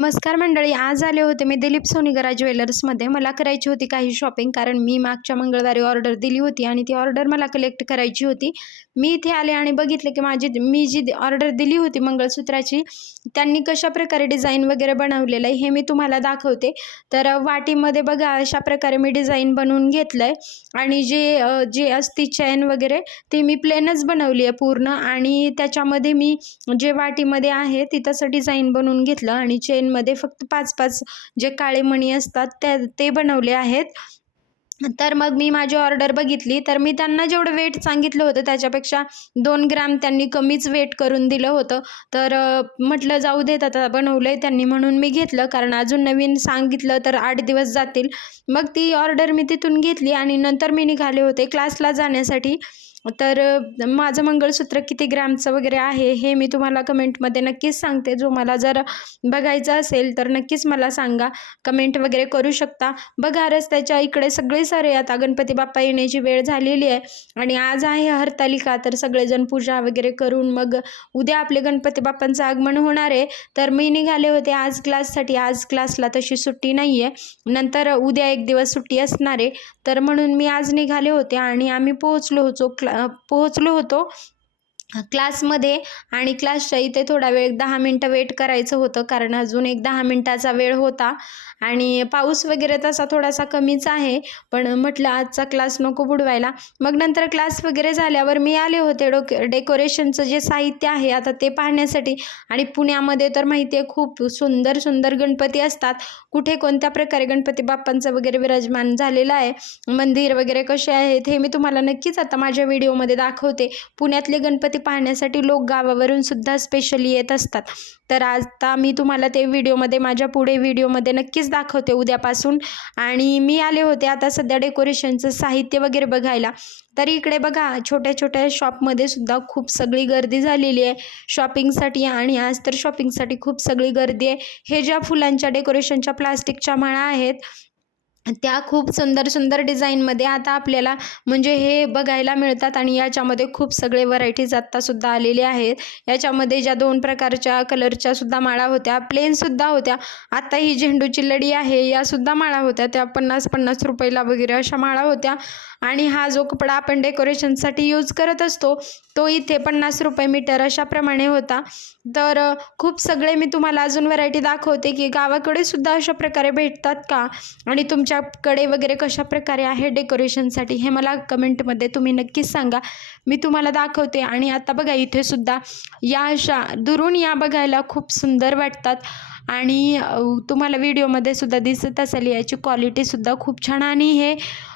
नमस्कार मंडळी आज आले होते मी दिलीप सोनीगरा ज्वेलर्समध्ये. मला करायची होती काही शॉपिंग कारण मी मागच्या मंगळवारी ऑर्डर दिली होती आणि ती ऑर्डर मला कलेक्ट करायची होती. मी इथे आले आणि बघितलं की माझी मी जी ऑर्डर दिली होती मंगळसूत्राची त्यांनी कशा प्रकारे डिझाईन वगैरे बनवलेलं आहे हे मी तुम्हाला दाखवते. तर वाटीमध्ये बघा अशा प्रकारे मी डिझाईन बनवून घेतलं आहे आणि जे जे असती चैन वगैरे ती मी प्लेनच बनवली आहे पूर्ण. आणि त्याच्यामध्ये मी जे वाटीमध्ये आहे ती तसं डिझाईन बनवून घेतलं. आणि मध्ये फक्त पाच पाच जे काळे मणी असतात त्या ते बनवले आहेत. तर मग मी माझी ऑर्डर बघितली. तर मी त्यांना जेवढं वेट सांगितलं होतं त्याच्यापेक्षा दोन ग्राम त्यांनी कमीच वेट करून दिलं होतं. तर म्हटलं जाऊ देत आता बनवलं आहे त्यांनी म्हणून मी घेतलं. कारण अजून नवीन सांगितलं तर आठ दिवस जातील. मग ती ऑर्डर मी तिथून घेतली आणि नंतर मी निघाले होते क्लासला जाण्यासाठी. तर माझं मंगळसूत्र किती ग्रॅमचं वगैरे आहे हे मी तुम्हाला कमेंटमध्ये नक्कीच सांगते. जो मला जर बघायचं असेल तर नक्कीच मला सांगा. कमेंट वगैरे करू शकता. बघा रस्त्याच्या इकडे सगळे सारे आता गणपती बाप्पा येण्याची वेळ झालेली आहे आणि आज आहे हरतालिका तर सगळेजण पूजा वगैरे करून मग उद्या आपले गणपती बाप्पांचं आगमन होणार आहे. तर मी निघाले होते आज क्लाससाठी. आज क्लासला तशी सुट्टी नाही आहे नंतर उद्या एक दिवस सुट्टी असणार आहे. तर म्हणून मी आज निघाले होते आणि आम्ही पोहोचलो होतो क्ला पोहोचलो होतो. क्लासमध्ये आणि क्लासच्या इथे थोडा वेळ दहा मिनटं वेट करायचं होतं कारण अजून एक दहा मिनटाचा वेळ होता. आणि पाऊस वगैरे तसा थोडासा कमीच आहे पण म्हटलं आजचा क्लास नको बुडवायला. मग नंतर क्लास वगैरे झाल्यावर मी आले होते डोक डेकोरेशनचं जे साहित्य आहे आता ते पाहण्यासाठी. आणि पुण्यामध्ये तर माहिती आहे खूप सुंदर सुंदर गणपती असतात. कुठे कोणत्या प्रकारे गणपती बाप्पांचं वगैरे विराजमान झालेलं आहे मंदिर वगैरे कसे आहेत हे मी तुम्हाला नक्कीच आता माझ्या व्हिडिओमध्ये दाखवते. पुण्यातले गणपती पाहण्यासाठी लोक गावावरून सुद्धा स्पेशली येत असतात. तर आता मी तुम्हाला ते व्हिडिओमध्ये माझ्या पुढे व्हिडिओमध्ये नक्कीच दाखवते उद्यापासून. आणि मी आले होते आता सध्या डेकोरेशनचं साहित्य वगैरे बघायला. तर इकडे बघा छोट्या छोट्या शॉपमध्ये सुद्धा खूप सगळी गर्दी झालेली आहे. शॉपिंगसाठी आणि आज तर शॉपिंगसाठी खूप सगळी गर्दी आहे. हे ज्या फुलांच्या डेकोरेशनच्या प्लास्टिकच्या माळा आहेत त्या खूप सुंदर सुंदर डिझाईनमध्ये आता आपल्याला म्हणजे हे बघायला मिळतात आणि याच्यामध्ये खूप सगळे व्हरायटीज आत्तासुद्धा आलेले आहेत. याच्यामध्ये ज्या दोन प्रकारच्या कलरच्या सुद्धा माळा होत्या प्लेनसुद्धा होत्या. आत्ता ही झेंडूची लडी आहे यासुद्धा माळा होत्या त्या पन्नास पन्नास रुपयाला वगैरे अशा माळा होत्या. आणि हा जो कपडा आपण डेकोरेशनसाठी यूज करत असतो तो इथे पन्नास रुपये मीटर अशाप्रमाणे होता. तर खूप सगळे मी तुम्हाला अजून व्हरायटी दाखवते की गावाकडे सुद्धा अशा प्रकारे भेटतात का? आणि तुमच्याकडे वगैरे कशा प्रकारे आहे डेकोरेशनसाठी हे मला कमेंटमध्ये तुम्ही नक्कीच सांगा. मी तुम्हाला दाखवते आणि आता बघा इथे सुद्धा या अशा दुरून या बघायला खूप सुंदर वाटतात. आणि तुम्हाला व्हिडिओमध्ये सुद्धा दिसत असेल याची क्वालिटीसुद्धा खूप छान. आणि हे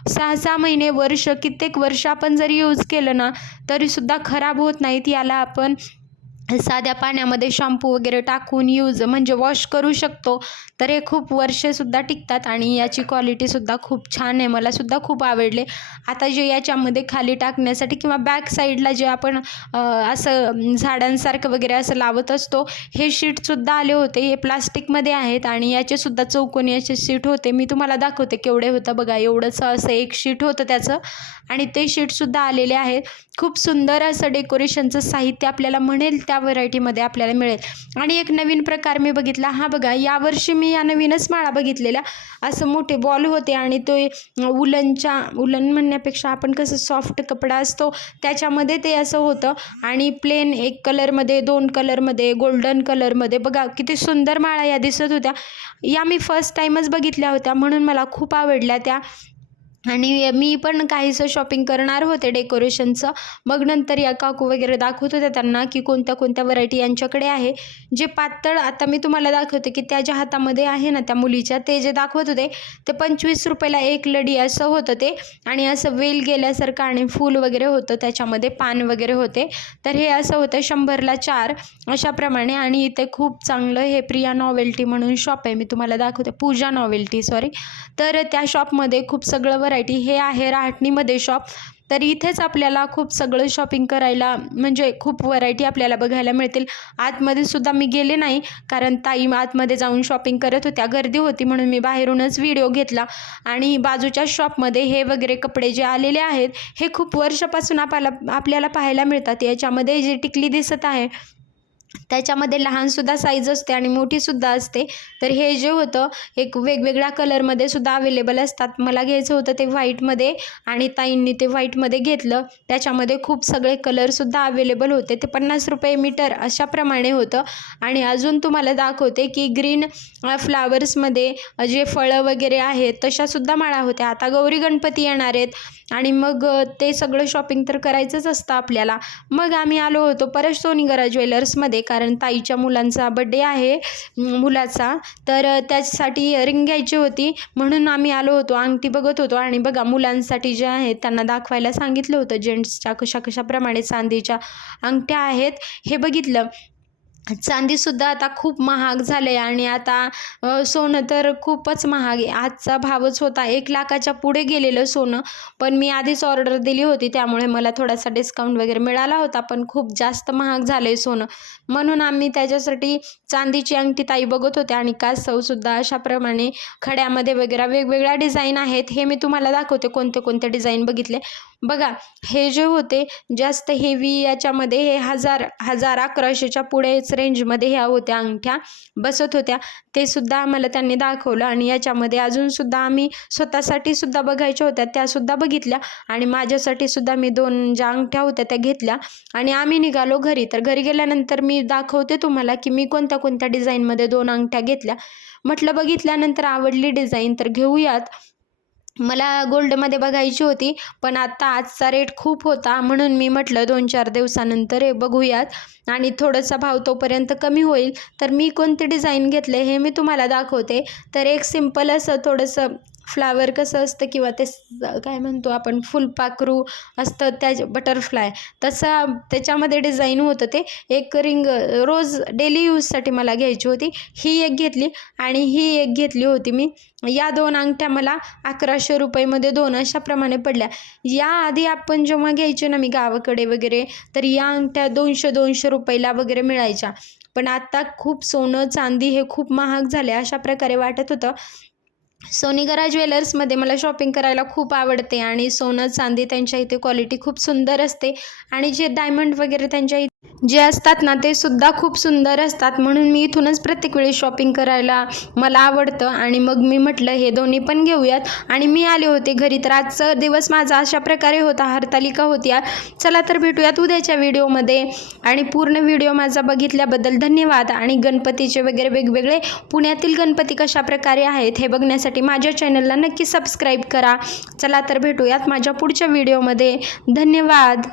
सहा सहा महिने वर्ष कित्येक वर्ष आपण जरी यूज केलं ना तरीसुद्धा खराब होत नाहीत. याला आपण साध्या पाण्यामध्ये शॅम्पू वगैरे टाकून यूज म्हणजे वॉश करू शकतो. तर हे खूप वर्षेसुद्धा टिकतात आणि याची क्वालिटीसुद्धा खूप छान आहे. मलासुद्धा खूप आवडले. आता जे याच्यामध्ये खाली टाकण्यासाठी किंवा बॅक साईडला जे आपण असं झाडांसारखं वगैरे असं लावत असतो हे शीटसुद्धा आले होते. हे प्लास्टिकमध्ये आहेत आणि याचेसुद्धा चौकोनी याचे शीट होते. मी तुम्हाला दाखवते केवढे होतं बघा. एवढंसं असं एक शीट होतं त्याचं. आणि ते शीटसुद्धा आलेले आहेत. खूप सुंदर असं डेकोरेशनचं साहित्य आपल्याला म्हणेल त्या त्या व्हरायटीमध्ये आपल्याला मिळेल. आणि एक नवीन प्रकार मी बघितला हा बघा यावर्षी मी या नवीनच माळा बघितलेल्या असं मोठे बॉल होते आणि ते उलनच्या उलन म्हणण्यापेक्षा आपण कसं सॉफ्ट कपडा असतो त्याच्यामध्ये ते असं होतं. आणि प्लेन एक कलरमध्ये दोन कलरमध्ये गोल्डन कलरमध्ये बघा किती सुंदर माळा या दिसत होत्या. या मी फर्स्ट टाईमच बघितल्या होत्या म्हणून मला खूप आवडल्या त्या. आणि मी पण काहीसं शॉपिंग करणार होते डेकोरेशनचं मग नंतर या काकू वगैरे दाखवत होत्या त्यांना की कोणत्या कोणत्या व्हरायटी यांच्याकडे आहे. जे पातळ आता मी तुम्हाला दाखवते की त्या ज्या हातामध्ये आहे ना त्या मुलीच्या ते जे दाखवत होते ते पंचवीस रुपयाला एक लडी असं होतं ते. आणि असं वेल गेल्यासारखं आणि फूल वगैरे होतं त्याच्यामध्ये पान वगैरे होते. तर हे असं होतं शंभरला चार अशाप्रमाणे. आणि इथे खूप चांगलं हे प्रिया नॉवेल्टी म्हणून शॉप आहे. मी तुम्हाला दाखवते. पूजा नॉवेल्टी सॉरी तर त्या शॉपमध्ये खूप सगळं व्हरायटी हे आहे राहटणीमध्ये शॉप तर इथेच आपल्याला खूप सगळं शॉपिंग करायला म्हणजे खूप व्हरायटी आपल्याला बघायला मिळतील. आतमध्ये सुद्धा मी गेले नाही कारण ताई आतमध्ये जाऊन शॉपिंग करत होत्या. गर्दी होती म्हणून मी बाहेरूनच व्हिडिओ घेतला. आणि बाजूच्या शॉपमध्ये हे वगैरे कपडे जे आलेले आहेत हे खूप वर्षापासून आपल्याला आपल्याला पाहायला मिळतात. याच्यामध्ये जी टिकली दिसत आहे त्याच्यामध्ये लहानसुद्धा साईज असते आणि मोठीसुद्धा असते. तर हे जे होतं एक वेगवेगळ्या कलरमध्ये सुद्धा अवेलेबल असतात. मला घ्यायचं होतं ते व्हाईटमध्ये आणि ताईंनी ते व्हाईटमध्ये घेतलं. त्याच्यामध्ये खूप सगळे कलरसुद्धा अवेलेबल होते. ते पन्नास रुपये मीटर अशाप्रमाणे होतं. आणि अजून तुम्हाला दाखवते की ग्रीन फ्लावर्समध्ये जे फळं वगैरे आहेत तशासुद्धा माळा होत्या. आता गौरी गणपती येणार आहेत. आणि मग ते सगळं शॉपिंग तर करायचंच असतं आपल्याला. मग आम्ही आलो होतो परत सोनीगरा ज्वेलर्समध्ये कारण ताईच्या मुलांचा बड्डे आहे मुलाचा. तर त्याच्यासाठी रिंग घ्यायची होती. म्हणून आम्ही आलो होतो अंगठी बघत होतो. आणि बघा मुलांसाठी जे आहेत त्यांना दाखवायला सांगितलं होतं. जेंट्सच्या कशा कशाप्रमाणे चांदीच्या अंगठ्या आहेत हे बघितलं. चांदीसुद्धा आता खूप महाग झाले आहे आणि आता सोनं तर खूपच महाग आहे. आजचा भावच होता. एक लाखाच्या पुढे गेलेलं सोनं पण मी आधीच ऑर्डर दिली होती त्यामुळे मला थोडासा डिस्काउंट वगैरे मिळाला होता पण खूप जास्त महाग झालं आहे सोनं. म्हणून आम्ही त्याच्यासाठी चांदीची अंगठी ताई बघत होते आणि कासवसुद्धा अशाप्रमाणे खड्यामध्ये वगैरे वेगवेगळ्या डिझाईन आहेत. हे मी तुम्हाला दाखवते कोणते कोणते डिझाईन बघितले. बघा हे जे होते जास्त हेवी याच्यामध्ये हे हजार हजार अकराशेच्या पुढेच रेंजमध्ये ह्या होत्या अंगठ्या बसत होत्या. ते सुद्धा आम्हाला त्यांनी दाखवलं आणि याच्यामध्ये अजूनसुद्धा आम्ही स्वतःसाठी सुद्धा बघायच्या होत्या त्यासुद्धा बघितल्या आणि माझ्यासाठी सुद्धा मी दोन ज्या अंगठ्या होत्या त्या घेतल्या आणि आम्ही निघालो घरी. तर घरी गेल्यानंतर मी दाखवते तुम्हाला की मी कोणत्या कोणत्या डिझाईनमध्ये दोन अंगठ्या घेतल्या. म्हटलं बघितल्यानंतर आवडली डिझाईन तर घेऊयात. मला गोल्डमध्ये बघायची होती पण आत्ता आजचा रेट खूप होता म्हणून मी म्हटलं दोन चार दिवसानंतर हे बघूयात. आणि थोडासा भाव तोपर्यंत कमी होईल. तर मी कोणते डिझाईन घेतले हे मी तुम्हाला दाखवते. तर एक सिंपल असं थोडंसं फ्लावर कसं असतं किंवा ते स- काय म्हणतो आपण फुलपाखरू असतं त्या बटरफ्लाय तसा त्याच्यामध्ये डिझाईन होतं ते. एक रिंग रोज डेली यूजसाठी मला घ्यायची होती. ही एक घेतली आणि ही एक घेतली होती मी. या दोन अंगठ्या मला अकराशे रुपयेमध्ये दोन अशाप्रमाणे पडल्या. याआधी आपण जेव्हा घ्यायचो ना मी गावाकडे वगैरे तर या अंगठ्या दोनशे दोनशे रुपयाला वगैरे मिळायच्या. पण आता खूप सोनं चांदी हे खूप महाग झाले अशा प्रकारे वाटत होतं. सोनीगरा ज्वेलर्समध्ये मला शॉपिंग करायला खूप आवडते आणि सोनं चांदी त्यांच्या इथे क्वालिटी खूप सुंदर असते. आणि जे डायमंड वगैरे त्यांच्या इथे जे असतात ना ते सुद्धा खूप सुंदर असतात. म्हणून मी इथूनच प्रत्येक वेळी शॉपिंग करायला मला आवडतं. आणि मग मी म्हटलं हे दोन्ही पण घेऊयात. आणि मी आले होते घरी. तर आजचा दिवस माझा अशा प्रकारे होता. हरतालिका होती चला तर भेटूयात उद्याच्या व्हिडिओमध्ये. आणि पूर्ण व्हिडिओ माझा बघितल्याबद्दल धन्यवाद. आणि गणपतीचे वगैरे वेगवेगळे पुण्यातील गणपती कशा प्रकारे आहेत हे बघण्यासाठी माझ्या चॅनलला नक्की सबस्क्राईब करा. चला तर भेटूयात माझ्या पुढच्या व्हिडिओमध्ये. धन्यवाद.